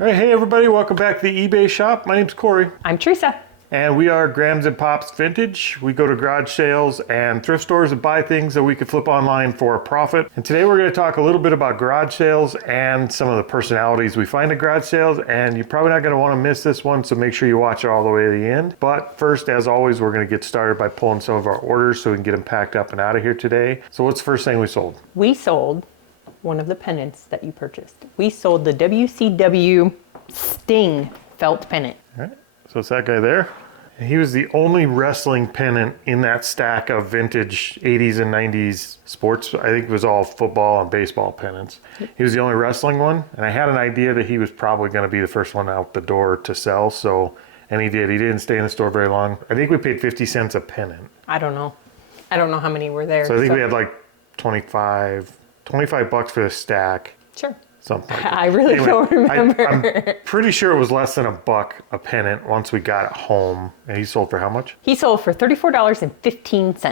All right, hey everybody, welcome back to the eBay shop. My name's Corey. I'm Teresa. And we are Grams and Pops Vintage. We go to garage sales and thrift stores and buy things that we could flip online for a profit. And today we're going to talk a little bit about garage sales and some of the personalities we find at garage sales. And you're probably not going to want to miss this one, so make sure you watch it all the way to the end. But first, as always, we're going to get started by pulling some of our orders so we can get them packed up and out of here today. So what's the first thing we sold? We sold one of the pennants that you purchased. We sold the WCW Sting felt pennant. All right, so it's that guy there. And he was the only wrestling pennant in that stack of vintage 80s and 90s sports. I think it was all football and baseball pennants. He was the only wrestling one. And I had an idea that he was probably going to be the first one out the door to sell. So, and he did. He didn't stay in the store very long. I think we paid 50 cents a pennant. I don't know how many were there. So I think we had like 25 bucks for the stack. Sure. Something like that. I really don't remember. I'm pretty sure it was less than $1 a pennant once we got it home. And he sold for how much? He sold for $34.15.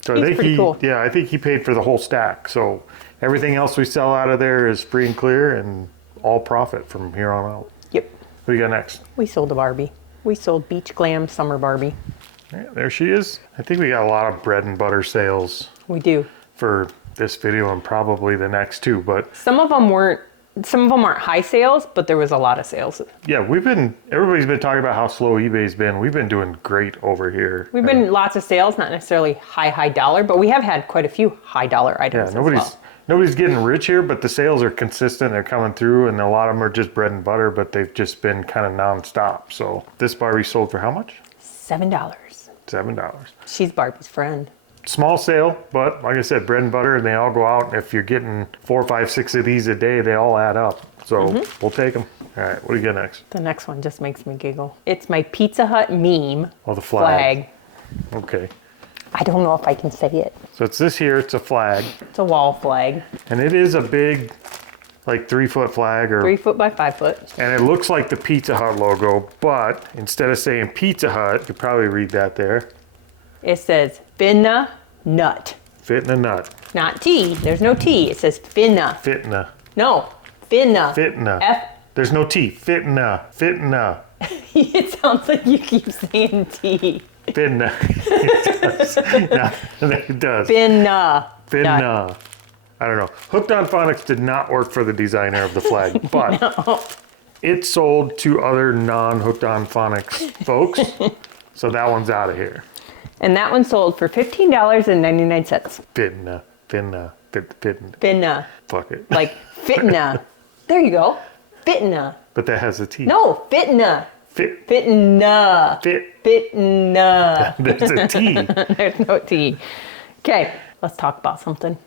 So He's pretty cool. Yeah, I think he paid for the whole stack. So everything else we sell out of there is free and clear and all profit from here on out. Yep. What do you got next? We sold a Barbie. We sold Beach Glam Summer Barbie. Yeah, there she is. I think we got a lot of bread and butter sales We do. for this video and probably the next two, but Some of them aren't high sales, but there was a lot of sales. yeah, everybody's been talking about how slow eBay's been. We've been doing great over here. We've been lots of sales, not necessarily high dollar, but we have had quite a few high dollar items. Yeah, nobody's getting rich here, but the sales are consistent. They're coming through, and a lot of them are just bread and butter, but they've just been kind of nonstop. So this Barbie sold for how much? $7. $7. She's Barbie's friend. Small sale, but like I said, bread and butter, and they all go out. And if you're getting 4, 5, 6 of these a day, they all add up. So we'll take them. All right, what do you got next? The next one just makes me giggle. It's my Pizza Hut meme. Oh, the flag. Flag. Okay. I don't know if I can say it. So it's this here. It's a flag. It's a wall flag. And it is a big, like 3-foot flag. 3 foot by 5 foot. And it looks like the Pizza Hut logo, but instead of saying Pizza Hut, you could probably read that there. It says Finna Nut. Fit in a nut. Not T. There's no T. It says Finna. Fit in a. No. Finna. Fit in a. F. There's no T. Fit in a. Fit in a. It sounds like you keep saying T. Fit in a. It does. No, it does. Finna. Finna. Nut. I don't know. Hooked on Phonics did not work for the designer of the flag, but it sold to other non-Hooked on Phonics folks. So that one's out of here. And that one sold for $15.99. Fitna. Finna. Fitna. Finna. Fuck it. Like Fitna. There you go. Fitna. But that has a T. No, Fitna. Fit. Fitna. Fit. Fitna. There's a T. There's no T. Okay, let's talk about something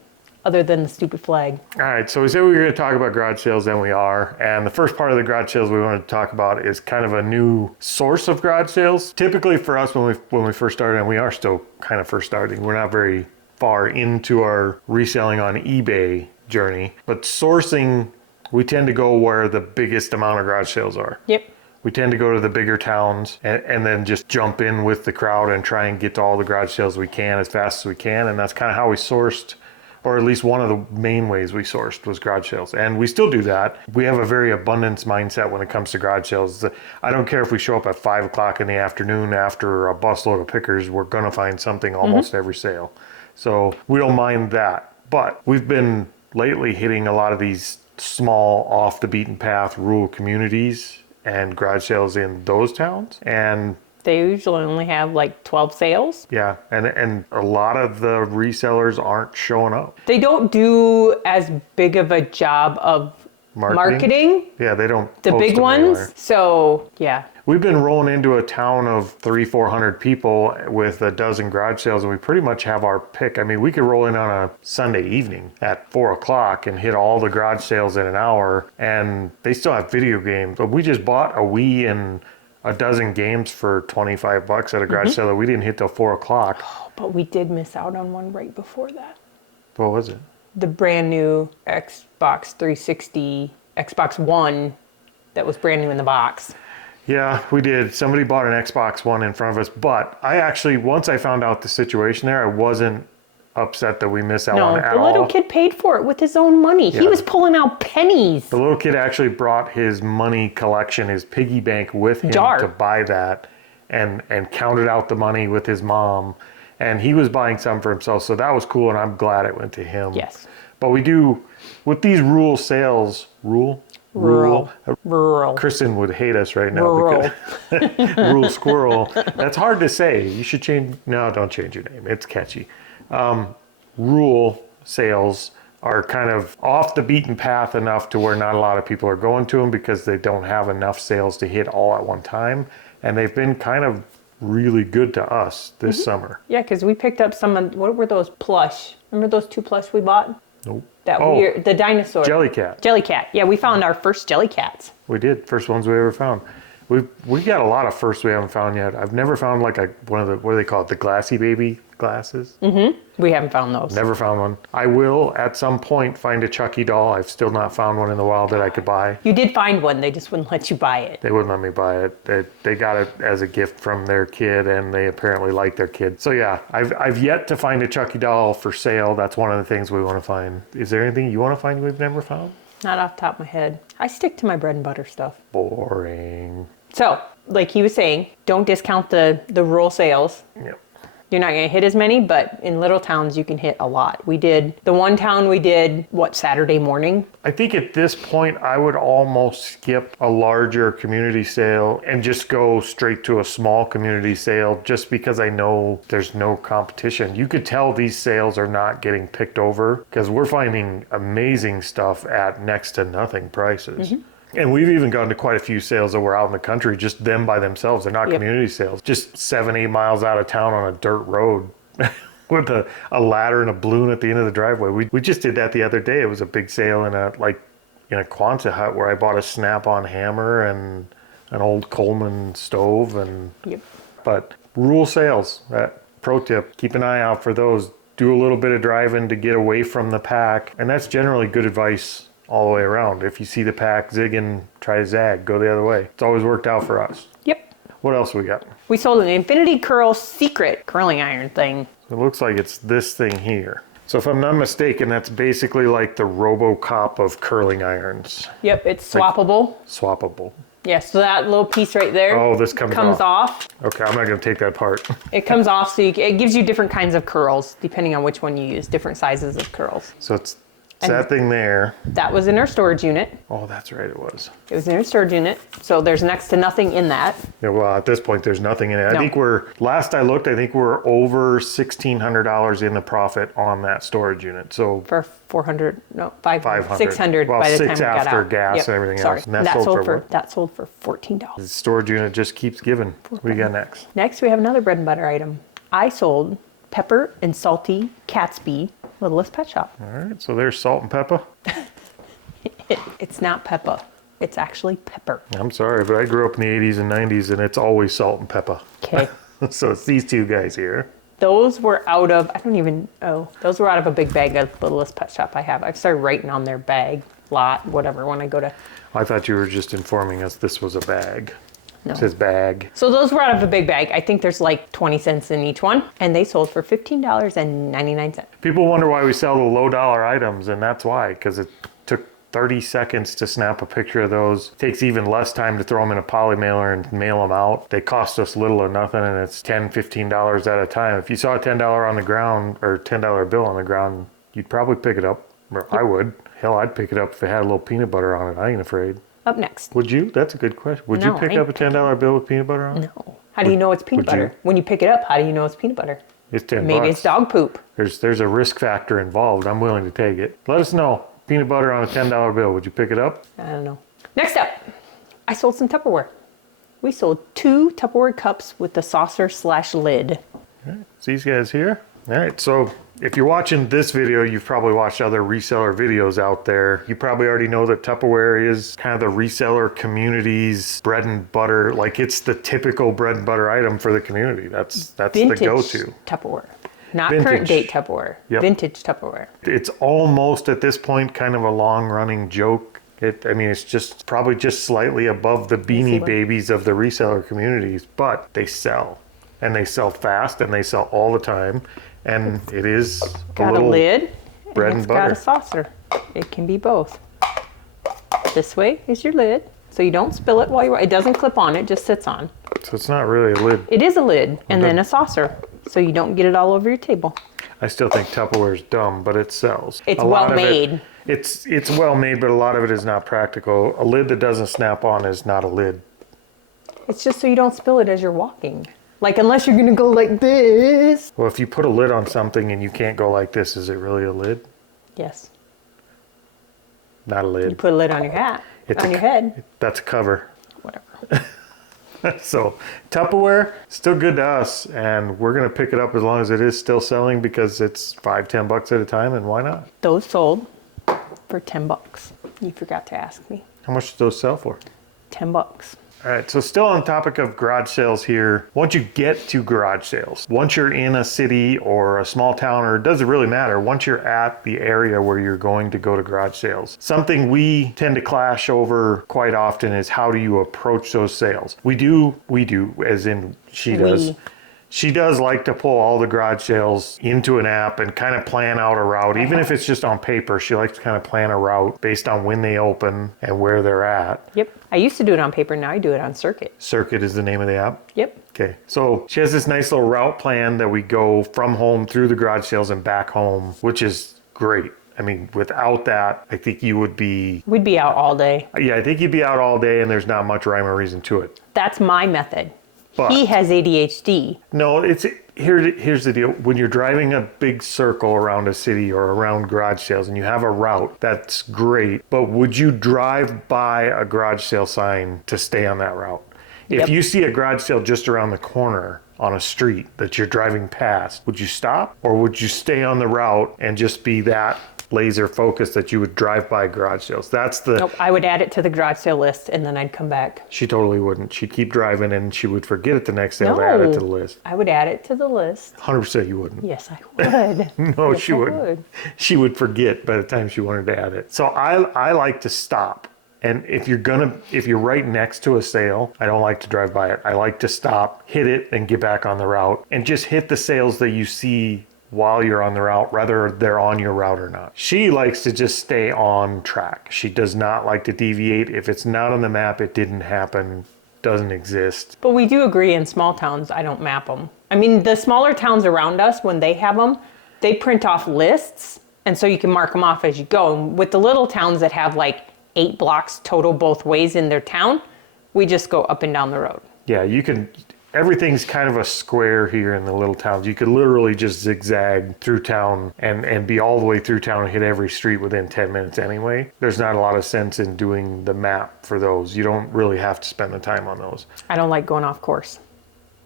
other than the stupid flag. All right, so we said we were going to talk about garage sales, and we are. And the first part of the garage sales we wanted to talk about is kind of a new source of garage sales. Typically for us, when we first started, and we are still kind of first starting, we're not very far into our reselling on eBay journey. But sourcing, we tend to go where the biggest amount of garage sales are. Yep. We tend to go to the bigger towns and then just jump in with the crowd and try and get to all the garage sales we can as fast as we can. And that's kind of how we sourced, or at least one of the main ways we sourced was garage sales. And we still do that. We have a very abundance mindset when it comes to garage sales. I don't care if we show up at 5 o'clock in the afternoon after a busload of pickers, we're gonna find something almost every sale. So we don't mind that. But we've been lately hitting a lot of these small off the beaten path rural communities and garage sales in those towns. And They usually only have like 12 sales. yeah, and a lot of the resellers aren't showing up. They don't do as big of a job of marketing. Yeah, they don't. The post big them ones. anywhere. So yeah. We've been rolling into a town of 300-400 people with a dozen garage sales, and we pretty much have our pick. I mean, we could roll in on a Sunday evening at 4 o'clock and hit all the garage sales in an hour, and they still have video games. But we just bought a Wii and a dozen games for $25 at a garage sale that we didn't hit till 4 o'clock. Oh, but we did miss out on one right before that. What was it? The brand new Xbox 360, Xbox One that was brand new in the box. Yeah, we did. Somebody bought an Xbox One in front of us, but I actually, once I found out the situation there, I wasn't upset that we miss out No, on at the little all. kid paid for it with his own money. He Yeah. was pulling out pennies. The little kid actually brought his money collection, his piggy bank with him Jar. to buy that and counted out the money with his mom. And he was buying some for himself. So that was cool. And I'm glad it went to him. Yes. But we do, with these rural sales, rural? Kristen would hate us right now. Rural. Because rural squirrel. That's hard to say. You should change. No, don't change your name. It's catchy. Rural sales are kind of off the beaten path enough to where not a lot of people are going to them because they don't have enough sales to hit all at one time. And they've been kind of really good to us this summer. Yeah, because we picked up some of, what were those plush? Remember those 2 plush we bought? Nope. That weird, the dinosaur. Jellycat. Jellycat. Yeah, we found our first Jellycats. We did. First ones we ever found. We got a lot of firsts we haven't found yet. I've never found like one of the, what do they call it? The glassy baby glasses. We haven't found those. Never found one. I will at some point find a Chucky doll. I've still not found one in the wild that I could buy. You did find one, they just wouldn't let you buy it. They wouldn't let me buy it. They got it as a gift from their kid, and they apparently like their kid. So yeah, I've yet to find a Chucky doll for sale. That's one of the things we want to find. Is there anything you want to find we've never found? Not off the top of my head. I stick to my bread and butter stuff. Boring. So, like he was saying, don't discount the rural sales. Yep. You're not going to hit as many, but in little towns you can hit a lot. We did, the one town we did, Saturday morning? I think at this point I would almost skip a larger community sale and just go straight to a small community sale just because I know there's no competition. You could tell these sales are not getting picked over because we're finding amazing stuff at next to nothing prices. And we've even gone to quite a few sales that were out in the country, just them by themselves. They're not community sales, just 7-8 miles out of town on a dirt road with a ladder and a balloon at the end of the driveway. We just did that the other day. It was a big sale in a Quonset hut where I bought a snap-on hammer and an old Coleman stove. But rural sales, pro tip, keep an eye out for those. Do a little bit of driving to get away from the pack. And that's generally good advice all the way around. If you see the pack zigging, try to zag, go the other way. It's always worked out for us. Yep. What else we got? We sold an Infinity Curl Secret curling iron thing. It looks like it's this thing here. So if I'm not mistaken, that's basically like the RoboCop of curling irons. Yep, it's swappable. Swappable. Yeah, so that little piece right there this comes off. Okay, I'm not going to take that apart. It comes off, so it gives you different kinds of curls, depending on which one you use, different sizes of curls. So it's that thing there. That was in our storage unit. Oh, that's right, it was. It was in our storage unit, so there's next to nothing in that. Yeah, well, at this point, there's nothing in it. No. I think last I looked, I think we're over $1,600 in the profit on that storage unit. So For 400, no, 500, 500. 600 Well, by the time six we got after out. gas and everything sorry. else. And that sold for what? That sold for $14. the storage unit just keeps giving. What do you got next? Next, we have another bread and butter item. I sold pepper and salty Catsby Littlest Pet Shop. All right, so there's salt and pepper. It's not Peppa. It's actually pepper. I'm sorry, but I grew up in the 80s and 90s, and it's always salt and pepper. Okay. So it's these two guys here. Those were out of, those were out of a big bag of Littlest Pet Shop I have. I've started writing on their bag, lot, whatever, when I go to. I thought you were just informing us this was a bag. No. It says bag. So those were out of a big bag. I think there's like 20 cents in each one, and they sold for $15.99. People wonder why we sell the low dollar items, and that's why, because it took 30 seconds to snap a picture of those. It takes even less time to throw them in a poly mailer and mail them out. They cost us little or nothing, and it's $10, $15 at a time. If you saw a $10 on the ground or $10 bill on the ground, you'd probably pick it up. Or I would. Hell, I'd pick it up if it had a little peanut butter on it. I ain't afraid. Up next. Would you? That's a good question. Would No, you pick I up a $10 bill with peanut butter on it? No. How do you know it's peanut would you? butter? When you pick it up, how do you know it's peanut butter? It's $10. Maybe it's dog poop. There's a risk factor involved. I'm willing to take it. Let us know. Peanut butter on a $10 bill. Would you pick it up? I don't know. Next up, I sold some Tupperware. We sold 2 Tupperware cups with the saucer/lid. It's these guys here. All right, so if you're watching this video, you've probably watched other reseller videos out there. You probably already know that Tupperware is kind of the reseller community's bread and butter. Like, it's the typical bread and butter item for the community. That's Vintage the go-to. Tupperware. Not Vintage. current date Tupperware. Yep. Vintage Tupperware. It's almost at this point kind of a long-running joke. It's just probably just slightly above the Beanie Babies of the reseller communities, but they sell. And they sell fast, and they sell all the time. And it is Got a little lid, bread and and it's got butter. a saucer. It can be both. This way is your lid, so you don't spill it while you're. It doesn't clip on; it just sits on. So it's not really a lid. It is a lid, and then a saucer, so you don't get it all over your table. I still think Tupperware is dumb, but it sells. It's A lot well of it- made. It's well made, but a lot of it is not practical. A lid that doesn't snap on is not a lid. It's just so you don't spill it as you're walking. Like, unless you're gonna go like this. Well, if you put a lid on something and you can't go like this, is it really a lid? Yes. Not a You lid. put a lid on your hat, It's on a- your head. That's a cover. Whatever. So Tupperware, still good to us, and we're gonna pick it up as long as it is still selling because it's $5-10 at a time, and why not? Those sold for $10. You forgot to ask me. How much do those sell for? $10. All right, so still on topic of garage sales here. Once you get to garage sales, once you're in a city or a small town, or it doesn't really matter, once you're at the area where you're going to go to garage sales, something we tend to clash over quite often is how do you approach those sales? We do, as in she does. She does like to pull all the garage sales into an app and kind of plan out a route. Even if it's just on paper, she likes to kind of plan a route based on when they open and where they're at. Yep. I used to do it on paper, now I do it on Circuit. Circuit is the name of the app. Yep. Okay, so she has this nice little route plan that we go from home through the garage sales and back home, which is great. I mean, without that, I think you would be, We'd be out all day. yeah, I think you'd be out all day and there's not much rhyme or reason to it. That's my method. But He has ADHD. no, here's the deal. When you're driving a big circle around a city or around garage sales and you have a route, that's great. But would you drive by a garage sale sign to stay on that route? If Yep. you see a garage sale just around the corner on a street that you're driving past, would you stop or would you stay on the route and just be that laser focused that you would drive by garage sales? That's the, Nope, I would add it to the garage sale list and then I'd come back. she totally wouldn't. She'd keep driving and she would forget it the next day to add it to the list. I would add it to the list. 100% you wouldn't. Yes, I would. No, Yes, she I wouldn't. would. She would forget by the time she wanted to add it. So I like to stop. And if you're right next to a sale, I don't like to drive by it. I like to stop, hit it, and get back on the route. And just hit the sales that you see while you're on the route, whether they're on your route or not. She likes to just stay on track. She does not like to deviate. If it's not on the map, it didn't happen, doesn't exist. But we do agree in small towns, I don't map them. I mean, the smaller towns around us, when they have them, they print off lists, and so you can mark them off as you go. And with the little towns that have like 8 blocks total both ways in their town, we just go up and down the road. Yeah, you can, everything's kind of a square here in the little towns. You could literally just zigzag through town and be all the way through town and hit every street within 10 minutes anyway. There's not a lot of sense in doing the map for those. You don't really have to spend the time on those. I don't like going off course.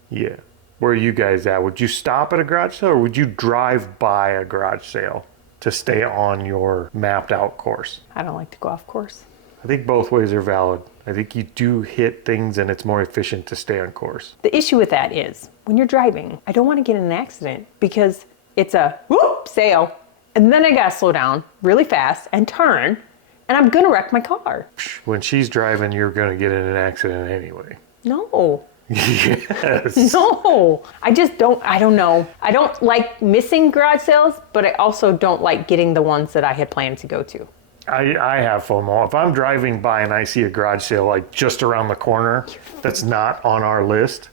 Yeah. Where are you guys at? Would you stop at a garage sale or would you drive by a garage sale to stay on your mapped out course? I don't like to go off course. I think both ways are valid. I think you do hit things and it's more efficient to stay on course. The issue with that is when you're driving, I don't want to get in an accident because it's a whoop sale. And then I got to slow down really fast and turn and I'm going to wreck my car. When she's driving, you're going to get in an accident anyway. No. Yes. No, I just don't, I don't know. I don't like missing garage sales, but I also don't like getting the ones that I had planned to go to. I have FOMO. If I'm driving by and I see a garage sale like just around the corner that's not on our list,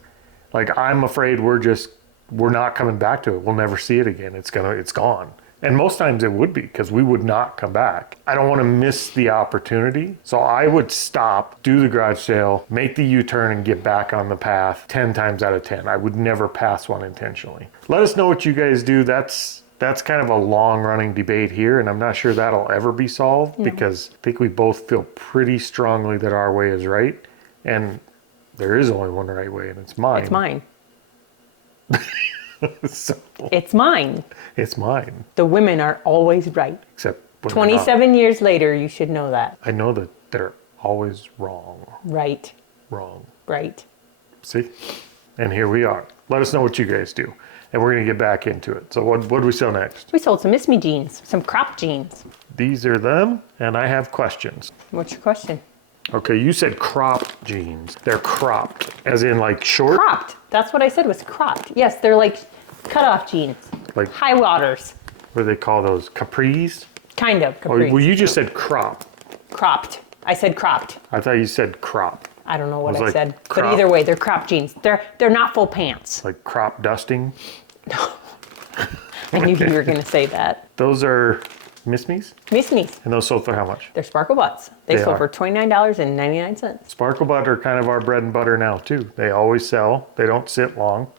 like I'm afraid we're not coming back to it. We'll never see it again. It's gone. And most times it would be because we would not come back. I don't want to miss the opportunity. So I would stop, do the garage sale, make the U-turn and get back on the path 10 times out of 10. I would never pass one intentionally. Let us know what you guys do. That's kind of a long running debate here. And I'm not sure that'll ever be solved because I think we both feel pretty strongly that our way is right. And there is only one right way and it's mine. It's mine. So, It's mine. it's mine. The women are always right. Except when they're not. 27 years later, you should know that. I know that they're always wrong. Right, Wrong. right. See? And here we are. Let us know what you guys do. And we're going to get back into it. So what do we sell next? We sold some Miss Me jeans, some cropped jeans. These are them, and I have questions. What's your question? Okay, you said cropped jeans. They're cropped, as in like short? Cropped. That's what I said was cropped. Yes, they're like cutoff jeans. like High waters. what do they call those? Capris? Kind of. Oh, Capris. well, you just said crop. Cropped. I said cropped. I thought you said crop. I don't know what was I like said. crop. But either way, they're crop jeans. They're not full pants. Like crop dusting. I knew you were going to say that. Those are Miss Me's? Miss Me's. And those sold for how much? They're Sparkle Butts. They They sold are. for $29.99. Sparkle Butt are kind of our bread and butter now too. They always sell. They don't sit long.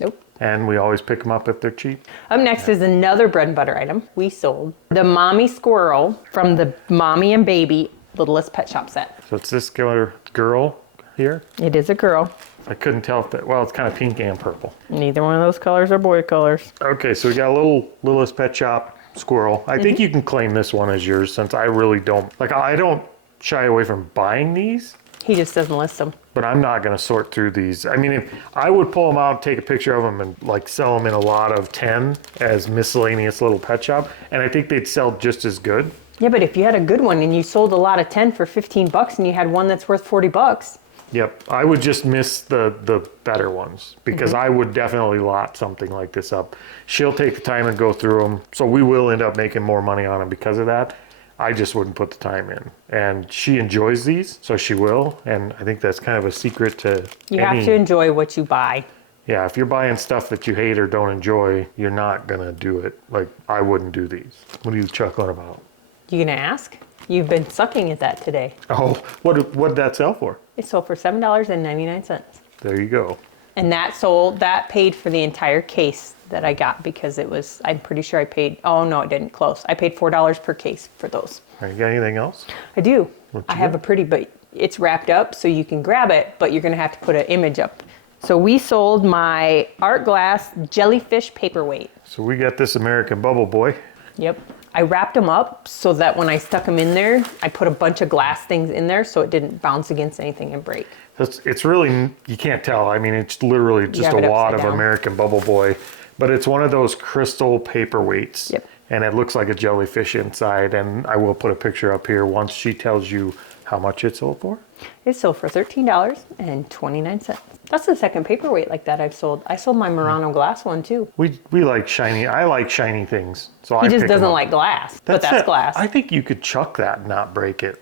Nope. And we always pick them up if they're cheap. Up next is another bread and butter item. We sold the Mommy Squirrel from the Mommy and Baby Littlest Pet Shop set. So it's this girl here. It is a girl. I couldn't tell if that, well, it's kind of pink and purple. Neither one of those colors are boy colors. Okay, so we got a Littlest Pet Shop squirrel. I think you can claim this one as yours since I really don't, like I don't shy away from buying these, He just doesn't list them. but I'm not going to sort through these. I mean, if I would pull them out, take a picture of them and like sell them in a lot of 10 as miscellaneous little pet shop. And I think they'd sell just as good. Yeah, but if you had a good one and you sold a lot of 10 for 15 bucks and you had one that's worth 40 bucks. Yep, I would just miss the better ones because I would definitely lot something like this up. She'll take the time and go through them, so we will end up making more money on them because of that. I just wouldn't put the time in. And she enjoys these, so she will, and I think that's kind of a secret to You have to enjoy what you buy. Yeah, if you're buying stuff that you hate or don't enjoy, you're not gonna do it. Like, I wouldn't do these. What are you chuckling about? You gonna ask? You've been sucking at that today. Oh, what'd that sell for? It sold for $7.99. There you go. And that paid for the entire case that I got because it was, I'm pretty sure I paid, oh no, it didn't, close. I paid $4 per case for those. All right, you got anything else? I do. What I you have got? a pretty, but it's wrapped up so you can grab it, but you're gonna have to put an image up. So we sold my art glass jellyfish paperweight. So we got this American Bubble Boy. Yep. I wrapped them up so that when I stuck them in there, I put a bunch of glass things in there so it didn't bounce against anything and break. It's really, you can't tell. I mean, it's literally just have a it wad upside of down. American Bubble Boy, but it's one of those crystal paperweights. Yep. And it looks like a jellyfish inside. And I will put a picture up here once she tells you how much it sold for. It sold for $13.29. That's the second paperweight like that I've sold. I sold my Murano glass one too. We like shiny. I like shiny things. So He I just pick 'em doesn't up. like glass, but that's it. glass. I think you could chuck that and not break it.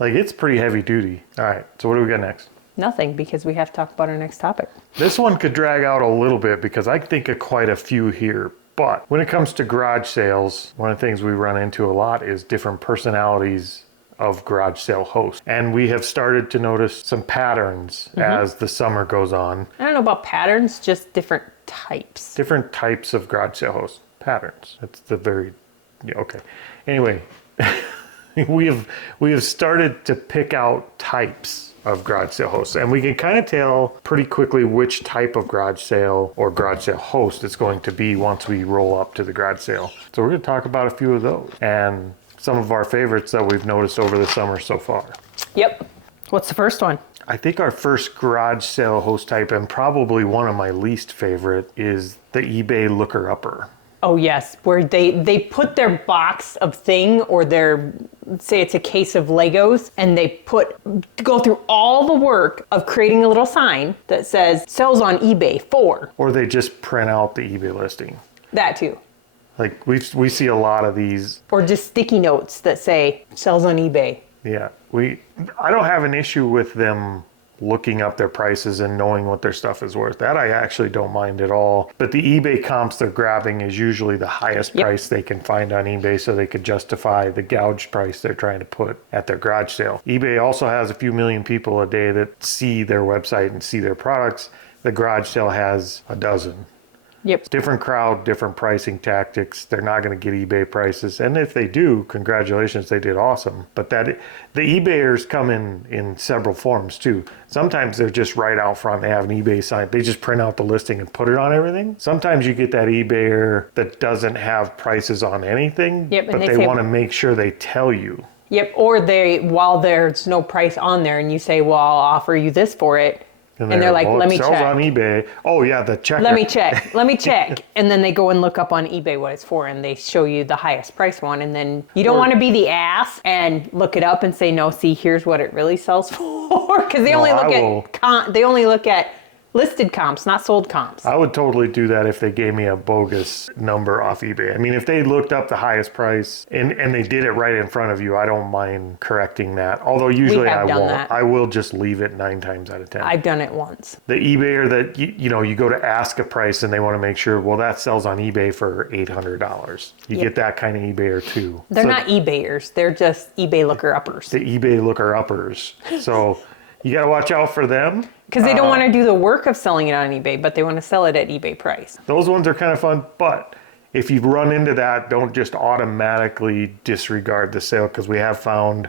Like, it's pretty heavy duty. All right, so what do we got next? Nothing, because we have to talk about our next topic. This one could drag out a little bit because I think of quite a few here. But when it comes to garage sales, one of the things we run into a lot is different personalities of garage sale hosts. And we have started to notice some patterns as the summer goes on. I don't know about patterns, just different types. Different types of garage sale hosts. Patterns. That's the very, yeah, okay. Anyway, we have started to pick out types of garage sale hosts, and we can kind of tell pretty quickly which type of garage sale or garage sale host it's going to be once we roll up to the garage sale. So we're going to talk about a few of those and some of our favorites that we've noticed over the summer so far. Yep. What's the first one? I think our first garage sale host type, and probably one of my least favorite, is the eBay looker upper. Oh yes, where they put their box of thing or their, say it's a case of Legos, and they go through all the work of creating a little sign that says sells on eBay for. Or they just print out the eBay listing. That too. Like we see a lot of these. Or just sticky notes that say sells on eBay. Yeah, I don't have an issue with them looking up their prices and knowing what their stuff is worth. That I actually don't mind at all. But the eBay comps they're grabbing is usually the highest price they can find on eBay so they could justify the gouged price they're trying to put at their garage sale. eBay also has a few million people a day that see their website and see their products. The garage sale has a dozen. Yep. Different crowd, different pricing tactics. They're not going to get eBay prices. And if they do, congratulations, they did awesome. But the eBayers come in several forms too. Sometimes they're just right out front. They have an eBay sign. They just print out the listing and put it on everything. Sometimes you get that eBayer that doesn't have prices on anything, Yep, and but they they say- want to make sure they tell you. Yep. Or while there's no price on there and you say, well, I'll offer you this for it. And they're like, well, let it me sells check. on eBay. Oh yeah, the checker. Let me check. And then they go and look up on eBay what it's for, and they show you the highest price one. And then you don't want to be the ass and look it up and say, no, see, here's what it really sells for. Because they only look at Listed comps, not sold comps. I would totally do that if they gave me a bogus number off eBay. I mean, if they looked up the highest price and they did it right in front of you, I don't mind correcting that. Although usually I done won't. that. I will just leave it 9 times out of 10. I've done it once. The eBayer that, you go to ask a price and they want to make sure, well, that sells on eBay for $800. You get that kind of eBayer too. They're not eBayers. They're just eBay looker-uppers. The eBay looker-uppers. So you got to watch out for them. Because they don't want to do the work of selling it on eBay, but they want to sell it at eBay price. Those ones are kind of fun, but if you run into that, don't just automatically disregard the sale, because we have found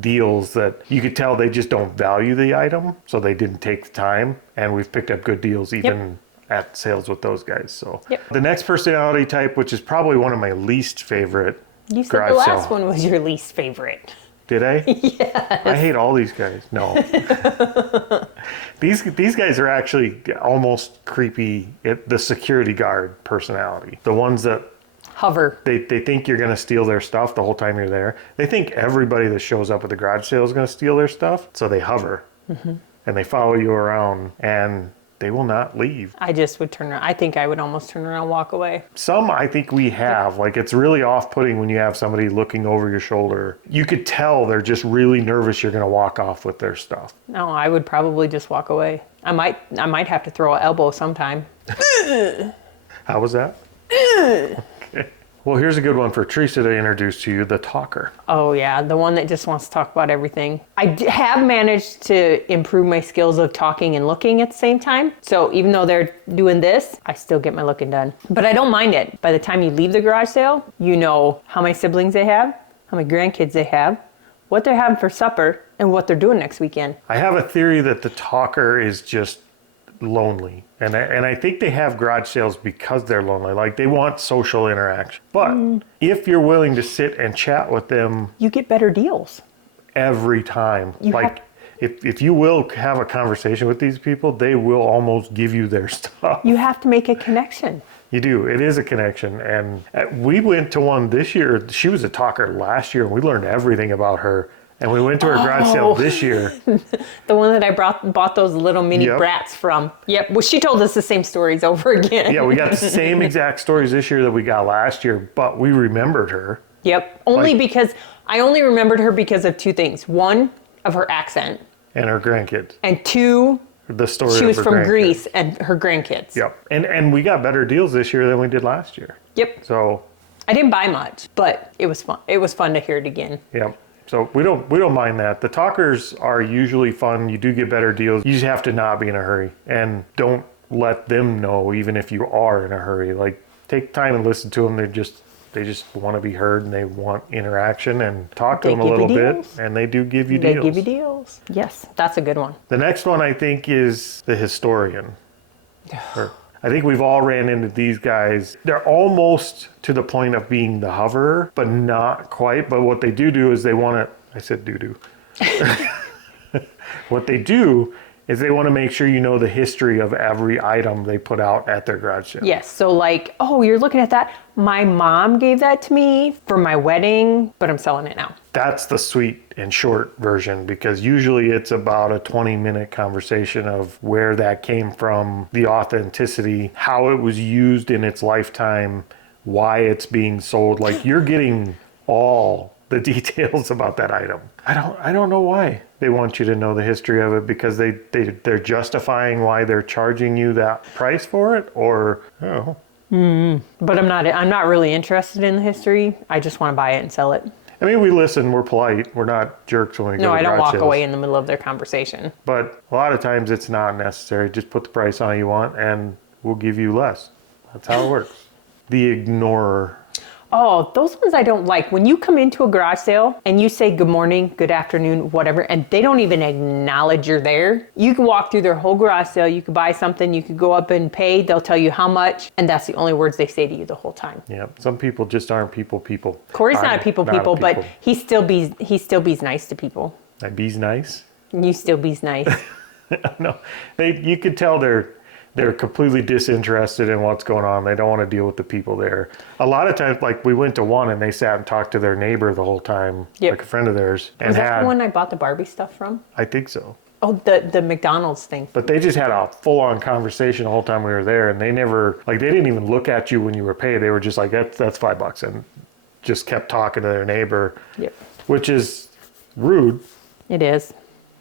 deals that you could tell they just don't value the item, so they didn't take the time, and we've picked up good deals even at sales with those guys. So the next personality type, which is probably one of my least favorite. You said the last one was your least favorite. Did I? Yes. I hate all these guys. No. These guys are actually almost creepy. The security guard personality. The ones that hover. They think you're going to steal their stuff the whole time you're there. They think everybody that shows up at the garage sale is going to steal their stuff. So they hover. And they follow you around, and they will not leave. I just would turn around. I think I would almost turn around and walk away. Some I think we have. Like, it's really off-putting when you have somebody looking over your shoulder. You could tell they're just really nervous you're going to walk off with their stuff. No, I would probably just walk away. I might have to throw an elbow sometime. How was that? Okay. Well, here's a good one for Teresa to introduce to you, the talker. Oh yeah, the one that just wants to talk about everything. I have managed to improve my skills of talking and looking at the same time. So even though they're doing this, I still get my looking done. But I don't mind it. By the time you leave the garage sale, you know how many siblings they have, how many grandkids they have, what they're having for supper, and what they're doing next weekend. I have a theory that the talker is just lonely. And I think they have garage sales because they're lonely. Like, they want social interaction. But if you're willing to sit and chat with them, you get better deals every time. If you will have a conversation with these people, they will almost give you their stuff. You have to make a connection. You do. It is a connection. And we went to one this year. She was a talker last year, and we learned everything about her. And we went to her garage sale this year. The one that I bought those little mini brats from. Yep. Well, she told us the same stories over again. Yeah, we got the same exact stories this year that we got last year, but we remembered her. Yep. Because I only remembered her because of two things. One, of her accent. And her grandkids. And two, the story she of was her from grandkids. Greece and her grandkids. Yep. And we got better deals this year than we did last year. Yep. So I didn't buy much, but it was fun. It was fun to hear it again. Yep. So we don't mind that. The talkers are usually fun. You do get better deals. You just have to not be in a hurry, and don't let them know even if you are in a hurry. Like, take time and listen to them. They just want to be heard, and they want interaction, and talk to them a little bit, and they do give you deals. They give you deals. Yes, that's a good one. The next one I think is the historian. I think we've all ran into these guys. They're almost to the point of being the hoverer, but not quite. But what they do is they want to, I said doo-doo. What they do is they want to make sure you know the history of every item they put out at their garage sale. Yes, so like, oh, you're looking at that? My mom gave that to me for my wedding, but I'm selling it now. That's the sweet and short version, because usually it's about a 20-minute conversation of where that came from, the authenticity, how it was used in its lifetime, why it's being sold. Like, you're getting all the details about that item. I don't know why they want you to know the history of it, because they're justifying why they're charging you that price for it, or I don't know. But I'm not really interested in the history. I just want to buy it and sell it. I mean, we listen, we're polite, we're not jerks when we go to No, I don't garage walk sales. away in the middle of their conversation. But a lot of times it's not necessary. Just put the price on you want, and we'll give you less. That's how it works. The ignorer. Oh, those ones I don't like. When you come into a garage sale and you say good morning, good afternoon, whatever, and they don't even acknowledge you're there. You can walk through their whole garage sale, you could buy something, you could go up and pay, they'll tell you how much, and that's the only words they say to you the whole time. Yeah, some people just aren't people. Corey's not a people, not but he still bees nice to people. That bees nice? You still bees nice. No, you could tell they're completely disinterested in what's going on. They don't want to deal with the people there. A lot of times, like, we went to one and they sat and talked to their neighbor the whole time, Yep. like a friend of theirs. And Was that the one I bought the Barbie stuff from? I think so. Oh, the McDonald's thing. But they just had a full-on conversation the whole time we were there, and they never, like, they didn't even look at you when you were paid. They were just like, that's $5, and just kept talking to their neighbor, Yep. which is rude. It is.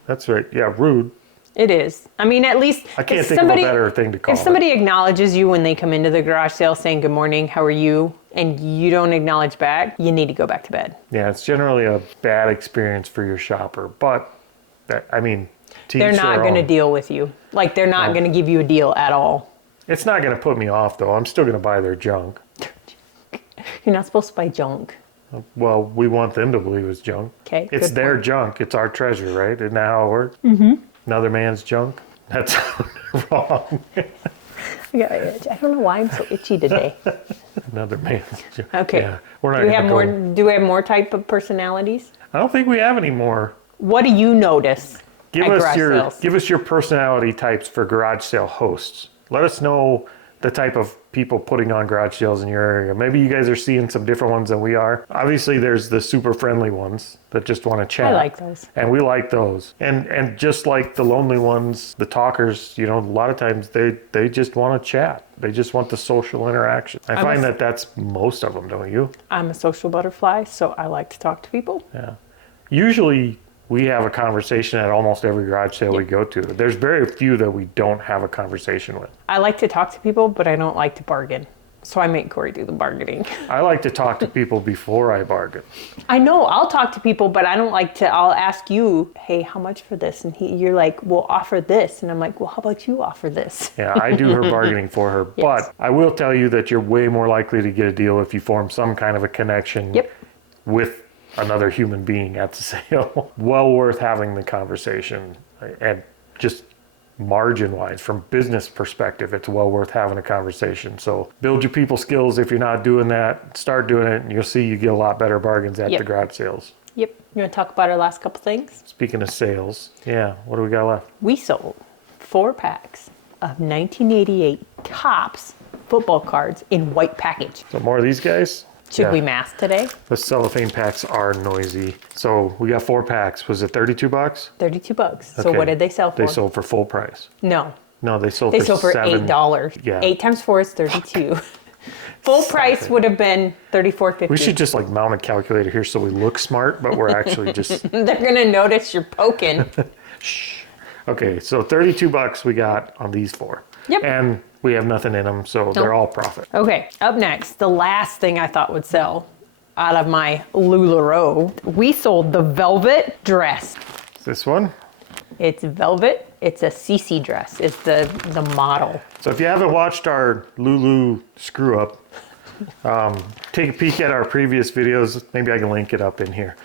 That's right. Yeah, rude. It is. I mean, at least I can't think of a better thing to call it. If somebody acknowledges you when they come into the garage sale saying, good morning, how are you? And you don't acknowledge back, you need to go back to bed. Yeah, it's generally a bad experience for your shopper, but I mean, They're not going to deal with you. Like, they're not going to give you a deal at all. It's not going to put me off, though. I'm still going to buy their junk. You're not supposed to buy junk. Well, we want them to believe it's junk. Okay. It's good their point. junk. It's our treasure, right? Isn't that how it works? Mm-hmm. Another man's junk? That's wrong. Yeah, I don't know why I'm so itchy today. Another man's junk. Okay. Yeah, we're not Do we have gonna more? Do we have more type of personalities? I don't think we have any more. What do you notice at garage sales? Give us your personality types for garage sale hosts. Let us know the type of people putting on garage sales in your area. Maybe you guys are seeing some different ones than we are. Obviously, there's the super friendly ones that just want to chat. I like those. And we like those. And just like the lonely ones, the talkers, you know, a lot of times they just want to chat. They just want the social interaction. I find that that's most of them, don't you? I'm a social butterfly, so I like to talk to people. Yeah. Usually we have a conversation at almost every garage sale we go to. There's very few that we don't have a conversation with. I like to talk to people, but I don't like to bargain. So I make Corey do the bargaining. I like to talk to people before I bargain. I know, I'll talk to people, but I don't like to, I'll ask you, hey, how much for this? And you're like, we'll offer this. And I'm like, well, how about you offer this? Yeah, I do her bargaining for her. Yes. But I will tell you that you're way more likely to get a deal if you form some kind of a connection with another human being at the sale. Well worth having the conversation, and just margin wise from business perspective, it's well worth having a conversation. So build your people skills. If you're not doing that, start doing it, and you'll see you get a lot better bargains at the garage sales. Yep. You want to talk about our last couple things? Speaking of sales, yeah, what do we got left? We sold 4 packs of 1988 Topps football cards in white package. So more of these guys? Should we mask today? The cellophane packs are noisy. So we got 4 packs. Was it $32? $32. So Okay. what did they sell for? They sold for full price. No. No, they sold They for sold for $7. $8. Yeah. 8 times 4 is 32. Full price would have been $34.50. We should just like mount a calculator here so we look smart, but we're actually just They're gonna notice you're poking. shh. Okay, so $32 we got on these 4. Yep. And we have nothing in them, so they're all profit. Okay, up next, the last thing I thought would sell out of my LuLaRoe, we sold the velvet dress. This one. It's velvet. It's a CC dress. It's the model. So if you haven't watched our Lulu screw up, take a peek at our previous videos. Maybe I can link it up in here.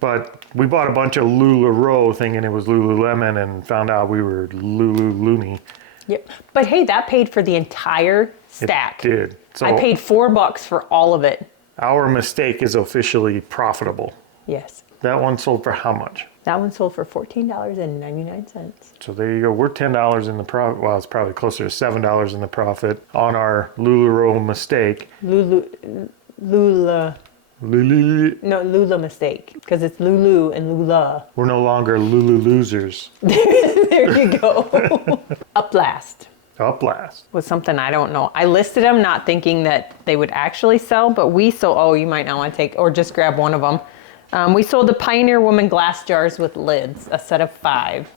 But we bought a bunch of LuLaRoe thinking it was Lululemon and found out we were Lulu-Looney. Yep. But hey, that paid for the entire stack. It did. So I paid $4 for all of it. our mistake is officially profitable. Yes. That one sold for how much? That one sold for $14.99. So there you go. We're $10 in the profit. Well, it's probably closer to $7 in the profit on our LuLaRoe mistake. Lula mistake, because it's Lulu and Lula. We're no longer Lulu losers. There you go. Up last Up last. was something I don't know. I listed them not thinking that they would actually sell, but we sold, oh, you might not want to take, or just grab one of them. We sold the Pioneer Woman glass jars with lids, a set of 5.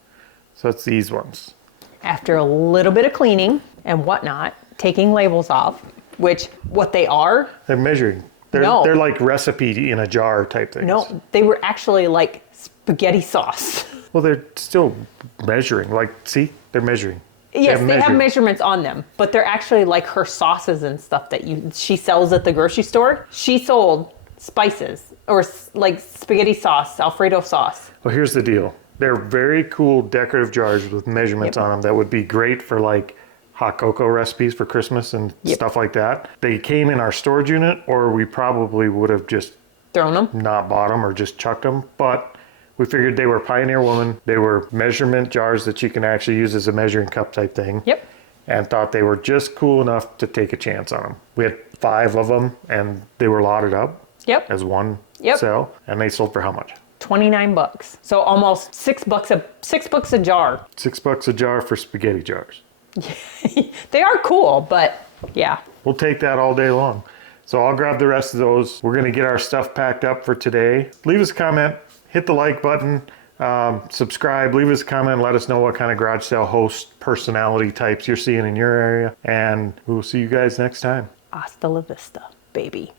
So it's these ones. After a little bit of cleaning and whatnot, taking labels off, which what they are, They're measuring. They're like recipe in a jar type things. no, they were actually like spaghetti sauce. Well, they're still measuring. Like, see, they're measuring. Yes, they have measured. measurements on them, but they're actually like her sauces and stuff that she sells at the grocery store. She sold spices or like spaghetti sauce, Alfredo sauce. Well, here's the deal. They're very cool decorative jars with measurements on them that would be great for like hot cocoa recipes for Christmas and stuff like that. They came in our storage unit, or we probably would have just Thrown them. not bought them or just chucked them. But we figured they were Pioneer Woman. They were measurement jars that you can actually use as a measuring cup type thing. Yep. And thought they were just cool enough to take a chance on them. We had 5 of them, and they were lotted up Yep. as one Yep. sale, and they sold for how much? $29. So almost $6 a jar. $6 a jar for spaghetti jars. They are cool, but yeah. We'll take that all day long. So I'll grab the rest of those. We're gonna get our stuff packed up for today. Leave us a comment, hit the like button, subscribe, leave us a comment, let us know what kind of garage sale host personality types you're seeing in your area, and we'll see you guys next time. Hasta la vista, baby.